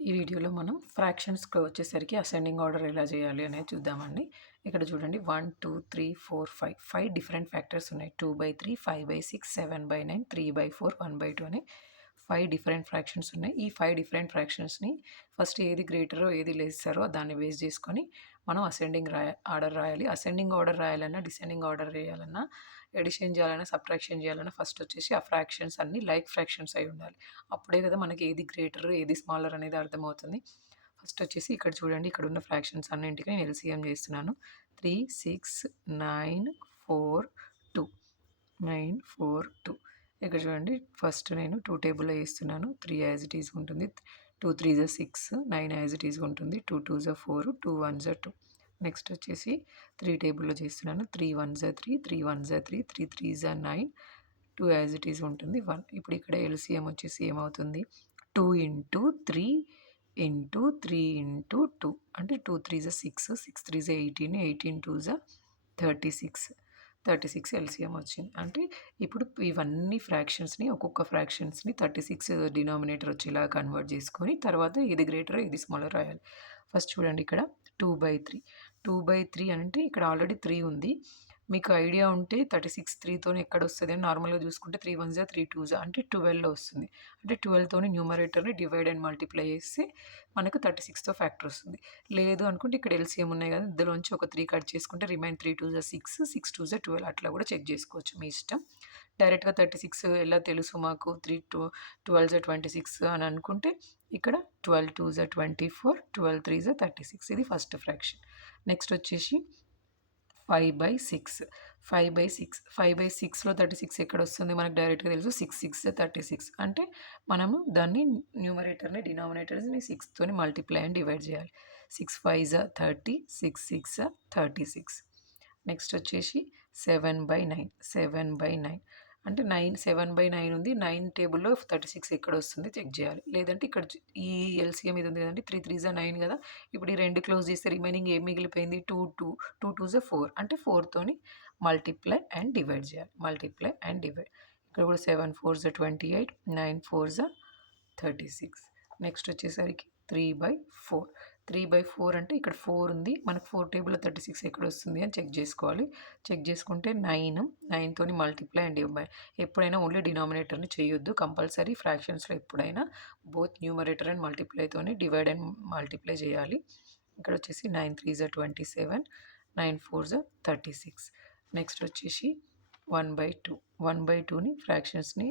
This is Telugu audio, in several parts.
ఈ వీడియోలో మనం ఫ్రాక్షన్స్‌కి వచ్చేసరికి అసెండింగ్ ఆర్డర్ ఎలా చేయాలి అనేది చూద్దామండి. ఇక్కడ చూడండి 1, 2, 3, 4, 5 డిఫరెంట్ ఫ్యాక్టర్స్ ఉన్నాయి. 2/3, 5/6, 7/9, 3/4, 1/2 అని 5 డిఫరెంట్ ఫ్రాక్షన్స్ ఉన్నాయి. ఈ 5 డిఫరెంట్ ఫ్రాక్షన్స్‌ని ఫస్ట్ ఏది గ్రేటరో ఏది లెస్సరో దాన్ని బేస్ చేసుకొని మనం ఆర్డర్ రాయాలి. అసెండింగ్ ఆర్డర్ రాయాలన్నా, డిసెండింగ్ ఆర్డర్ చేయాలన్నా, ఎడిషన్ చేయాలన్నా, సబ్ట్రాక్షన్ చేయాలన్నా ఫస్ట్ వచ్చేసి ఆ ఫ్రాక్షన్స్ అన్నీ లైక్ ఫ్రాక్షన్స్ అయి ఉండాలి. అప్పుడే కదా మనకి ఏది గ్రేటర్ ఏది స్మాలర్ అనేది అర్థమవుతుంది. ఫస్ట్ వచ్చేసి ఇక్కడ చూడండి, ఇక్కడ ఉన్న ఫ్రాక్షన్స్ అన్నింటికి నేను ఎల్సిఎం చేస్తున్నాను. 3, 6, 9, 4, 2, 9, 4, 2. ఇక్కడ చూడండి, ఫస్ట్ నేను 2 టేబుల్లో వేస్తున్నాను. 3 యాజ్ ఇట్ ఈజ్ ఉంటుంది. 2 3 6, 9 యాజ్ ఇట్ ఈజ్ ఉంటుంది. 2 2 4, 2 1 2. నెక్స్ట్ వచ్చేసి 3 టేబుల్లో చేస్తున్నాను. 3 1 3, 3 1 3, 3 3 9, 2 యాజ్ ఇట్ ఈజ్ ఉంటుంది. 1. ఇప్పుడు ఇక్కడ ఎల్సిఎం వచ్చేసి ఏమవుతుంది, 2 ఇంటూ 3 ఇంటూ 3 ఇంటూ 2 అంటే 2 3 6, 6 3 18, 18 2 36, 36 ఎల్సిఎం వచ్చింది. అంటే ఇప్పుడు ఇవన్నీ ఫ్రాక్షన్స్ని, ఒక్కొక్క ఫ్రాక్షన్స్ని 36 డినామినేటర్ వచ్చేలా కన్వర్ట్ చేసుకొని తర్వాత ఏది గ్రేటర్ ఏది స్మాలర్ రాయాలి. ఫస్ట్ చూడండి, ఇక్కడ 2/3. 2/3 అంటే ఇక్కడ ఆల్రెడీ 3 ఉంది. మీకు ఐడియా ఉంటే 36 3తోని ఎక్కడ వస్తుంది అని నార్మల్గా చూసుకుంటే 3 1 3 2 అంటే 12లో వస్తుంది. అంటే 12తోని న్యూమరేటర్ని డివైడ్ అండ్ మల్టిప్లై చేస్తే మనకు 36తో ఫ్యాక్టర్ వస్తుంది. లేదు అనుకుంటే ఇక్కడ ఎల్సిఎం ఉన్నాయి కదా, ఇందులోంచి ఒక 3 కట్ చేసుకుంటే రిమైన్ 3 2 6, 6 2 12 అట్లా కూడా చెక్ చేసుకోవచ్చు, మీ ఇష్టం. డైరెక్ట్గా 36 ఎలా తెలుసు మాకు, 3 2 12 26 అని అనుకుంటే ఇక్కడ 12 2 24, 12 3 36. ఇది ఫస్ట్ ఫ్రాక్షన్. నెక్స్ట్ వచ్చేసి 5/6. 5/6. 5/6లో 36 ఎక్కడ వస్తుంది మనకు డైరెక్ట్గా తెలుసు. 6 6 36 అంటే మనము దాన్ని న్యూమరేటర్ని డినామినేటర్ని 6తోని మల్టిప్లై అండ్ డివైడ్ చేయాలి. 6 5 30, 6 6 36. నెక్స్ట్ వచ్చేసి 7/9. 7/9 అంటే 7/9 ఉంది. 9 టేబుల్లో 36 ఎక్కడ వస్తుంది చెక్ చేయాలి. లేదంటే ఇక్కడ ఈ ఎల్సిఎం ఇది ఉంది కదండి, 3 3 9 కదా. ఇప్పుడు ఈ 2 క్లోజ్ చేస్తే రిమైనింగ్ ఏం మిగిలిపోయింది, 2 2, 2 2 4 అంటే 4తోని మల్టిప్లై అండ్ డివైడ్ చేయాలి. Multiply and divide. ఇక్కడ కూడా 7 4 28, 9 4 36. నెక్స్ట్ వచ్చేసరికి 3/4. 3/4 అంటే ఇక్కడ 4 ఉంది. మనకు 4 టేబుల్లో 36 ఎక్కడ వస్తుంది అని చెక్ చేసుకోవాలి. చెక్ చేసుకుంటే 9తోని మల్టిప్లై అండ్ డివైడ్. ఎప్పుడైనా ఓన్లీ డినామినేటర్ని చేయొద్దు. కంపల్సరీ ఫ్రాక్షన్స్లో ఎప్పుడైనా బోత్ న్యూమరేటర్ అండ్ మల్టిప్లైతోని డివైడ్ అండ్ మల్టిప్లై చేయాలి. ఇక్కడ వచ్చేసి 9 3 27, 9 4 36. నెక్స్ట్ వచ్చేసి 1/2. 1/2ని ఫ్రాక్షన్స్ని,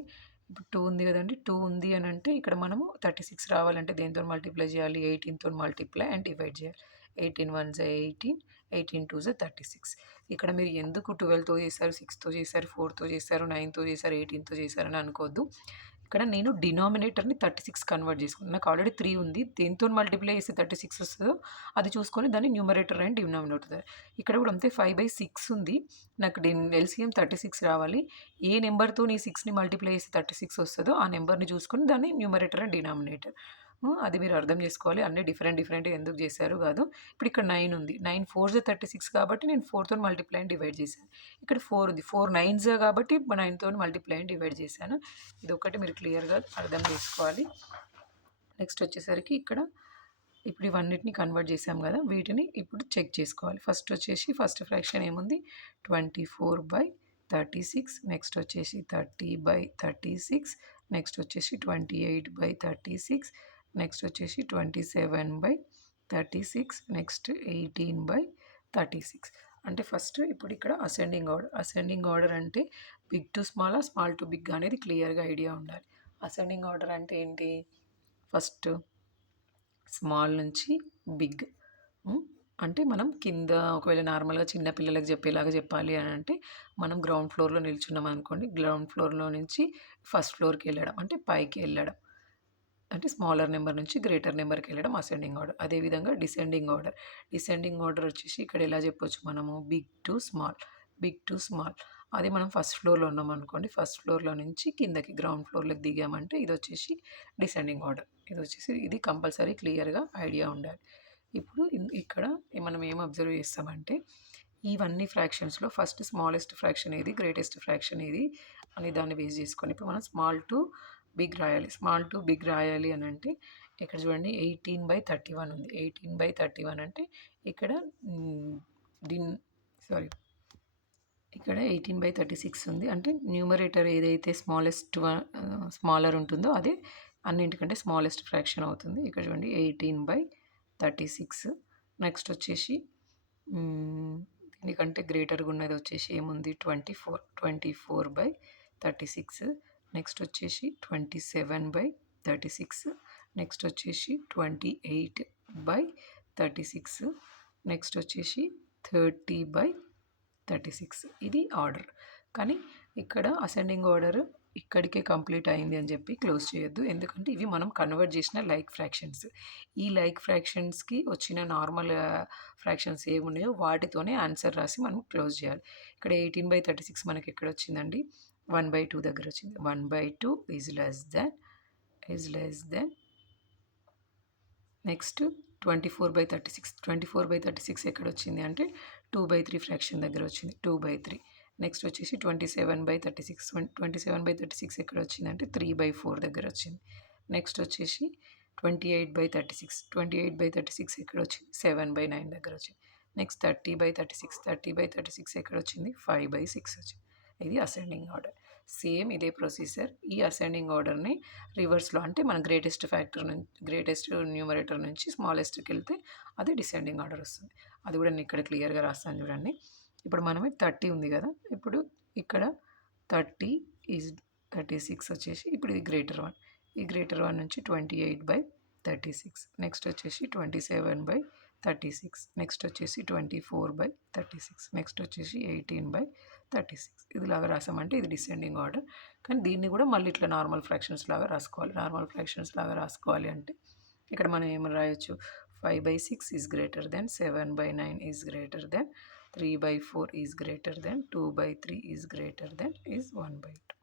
ఇప్పుడు 2 ఉంది కదండి, 2 ఉంది అని అంటే ఇక్కడ మనము 36 రావాలంటే దేనితో మల్టిప్లై చేయాలి, 18తో మల్టిప్లై అండ్ డివైడ్ చేయాలి. 18 1 18, 18 2 36. ఇక్కడ మీరు ఎందుకు 12తో చేశారు, 6తో చేశారు, 4తో చేశారు, 9తో చేశారు, 18తో చేశారని అనుకోవద్దు. ఇక్కడ నేను డినామినేటర్ని 36 కన్వర్ట్ చేసుకున్నాను. నాకు ఆల్రెడీ 3 ఉంది. దేంతో మల్టిప్లై చేస్తే 36 వస్తుందో అది చూసుకొని దాన్ని న్యూమరేటర్ అండ్ డినామినేటర్. ఇక్కడ కూడా అంతే. 5/6 ఉంది. నాకు ఎల్సిఎం 36 రావాలి. ఏ నెంబర్తో ఈ 6ని మల్టిప్లై చేస్తే 36 వస్తుందో ఆ నెంబర్ని చూసుకొని దాన్ని న్యూమరేటర్ అండ్ డినామినేటర్. అది మీరు అర్థం చేసుకోవాలి. అన్నీ డిఫరెంట్ ఎందుకు చేశారు కాదు. ఇప్పుడు ఇక్కడ 9 ఉంది. 9 4 36 కాబట్టి నేను 4తో మల్టిప్లై అండ్ డివైడ్ చేశాను. ఇక్కడ 4 ఉంది. 4 9 కాబట్టి 9తో మల్టిప్లై అండ్ డివైడ్ చేశాను. ఇది ఒకటి మీరు క్లియర్గా అర్థం చేసుకోవాలి. నెక్స్ట్ వచ్చేసరికి ఇక్కడ ఇప్పుడు ఇవన్నిటిని కన్వర్ట్ చేసాం కదా, వీటిని ఇప్పుడు చెక్ చేసుకోవాలి. ఫస్ట్ వచ్చేసి ఫస్ట్ ఫ్రాక్షన్ ఏముంది, 24/36. నెక్స్ట్ వచ్చేసి 30/36. నెక్స్ట్ వచ్చేసి 28/36. నెక్స్ట్ వచ్చేసి 27/36. నెక్స్ట్ 18/36. అంటే ఫస్ట్ ఇప్పుడు ఇక్కడ అసెండింగ్ ఆర్డర్. అసెండింగ్ ఆర్డర్ అంటే big to small, small to big అనేది క్లియర్గా ఐడియా ఉండాలి. అసెండింగ్ ఆర్డర్ అంటే ఏంటి, ఫస్ట్ స్మాల్ నుంచి బిగ్. అంటే మనం కింద ఒకవేళ నార్మల్గా చిన్న పిల్లలకు చెప్పేలాగా చెప్పాలి అని అంటే మనం గ్రౌండ్ ఫ్లోర్లో నిల్చున్నాం అనుకోండి, గ్రౌండ్ ఫ్లోర్లో నుంచి ఫస్ట్ ఫ్లోర్కి వెళ్ళడం అంటే పైకి వెళ్ళడం, అంటే స్మాలర్ నెంబర్ నుంచి గ్రేటర్ నెంబర్కి వెళ్ళడం అసెండింగ్ ఆర్డర్. అదేవిధంగా డిసెండింగ్ ఆర్డర్. డిసెండింగ్ ఆర్డర్ వచ్చేసి ఇక్కడ ఎలా చెప్పొచ్చు మనము, big to small. Big to small. అదే మనం ఫస్ట్ ఫ్లోర్లో ఉన్నాం అనుకోండి, ఫస్ట్ ఫ్లోర్లో నుంచి కిందకి గ్రౌండ్ ఫ్లోర్లోకి దిగామంటే ఇది వచ్చేసి డిసెండింగ్ ఆర్డర్. ఇది కంపల్సరీ క్లియర్గా ఐడియా ఉండాలి. ఇప్పుడు ఇక్కడ మనం ఏం అబ్జర్వ్ చేస్తామంటే ఇవన్నీ ఫ్రాక్షన్స్లో ఫస్ట్ స్మాలెస్ట్ ఫ్రాక్షన్ ఏది, గ్రేటెస్ట్ ఫ్రాక్షన్ ఏది అని దాన్ని బేస్ చేసుకొని ఇప్పుడు మనం స్మాల్ టు బిగ్ రాయాలి. స్మాల్ టు బిగ్ రాయాలి అని అంటే ఇక్కడ చూడండి 18/31 ఉంది. 18/31 అంటే ఇక్కడ దీన్ సారీ ఇక్కడ 18/36 ఉంది. అంటే న్యూమరేటర్ ఏదైతే స్మాలర్ ఉంటుందో అదే అన్నింటికంటే స్మాలెస్ట్ ఫ్రాక్షన్ అవుతుంది. ఇక్కడ చూడండి 18/36. నెక్స్ట్ వచ్చేసి దీనికంటే గ్రేటర్గా ఉన్నది వచ్చేసి ఏముంది 24/36. నెక్స్ట్ వచ్చేసి 27/36. నెక్స్ట్ వచ్చేసి 28/36. నెక్స్ట్ వచ్చేసి 30/36. ఇది ఆర్డర్. కానీ ఇక్కడ అసెండింగ్ ఆర్డర్ ఇక్కడికే కంప్లీట్ అయింది అని చెప్పి క్లోజ్ చేయొద్దు. ఎందుకంటే ఇవి మనం కన్వర్ట్ చేసిన లైక్ ఫ్రాక్షన్స్. ఈ లైక్ ఫ్రాక్షన్స్కి వచ్చిన నార్మల్ ఫ్రాక్షన్స్ ఏమున్నాయో వాటితోనే ఆన్సర్ రాసి మనం క్లోజ్ చేయాలి. ఇక్కడ 18/36 మనకి ఎక్కడ వచ్చిందండి 1/2 దగ్గర వచ్చింది. 1/2 ఈజ్ లెస్ దెన్ నెక్స్ట్ 24/36. 24/36 ఎక్కడ వచ్చింది అంటే 2/3 ఫ్రాక్షన్ దగ్గర వచ్చింది. 2/3. నెక్స్ట్ వచ్చేసి 27/36. 27/36 ఎక్కడ వచ్చింది అంటే 3/4 దగ్గర వచ్చింది. నెక్స్ట్ వచ్చేసి 28/36. 28/36 ఎక్కడ వచ్చింది 7/9 దగ్గర వచ్చింది. నెక్స్ట్ 30/36. 30/36 ఎక్కడ వచ్చింది 5/6 వచ్చింది. ఇది అసెండింగ్ ఆర్డర్. సేమ్ ఇదే ప్రొసీజర్. ఈ అసెండింగ్ ఆర్డర్ని రివర్స్లో అంటే మన గ్రేటెస్ట్ న్యూమరేటర్ నుంచి స్మాలెస్ట్కి వెళ్తే అది డిసెండింగ్ ఆర్డర్ వస్తుంది. అది కూడా నేను ఇక్కడ క్లియర్గా రాస్తాను చూడండి. ఇప్పుడు మనమే 30 ఉంది కదా, ఇప్పుడు ఇక్కడ 36 వచ్చేసి ఇప్పుడు ఇది గ్రేటర్ వన్. ఈ గ్రేటర్ వన్ నుంచి 28/36. నెక్స్ట్ వచ్చేసి 27/36. నెక్స్ట్ వచ్చేసి 24/36. నెక్స్ట్ వచ్చేసి 18/36. ఇదిలాగా రాసామంటే ఇది డిసెండింగ్ ఆర్డర్. కానీ దీన్ని కూడా మళ్ళీ ఇట్లా నార్మల్ ఫ్రాక్షన్స్ లాగా రాసుకోవాలి. నార్మల్ ఫ్రాక్షన్స్ లాగా రాసుకోవాలి అంటే ఇక్కడ మనం ఏమని రాయొచ్చు 5/6 is greater than 7/9 is greater than 3/4 is greater than 2/3 is greater than is 1/2.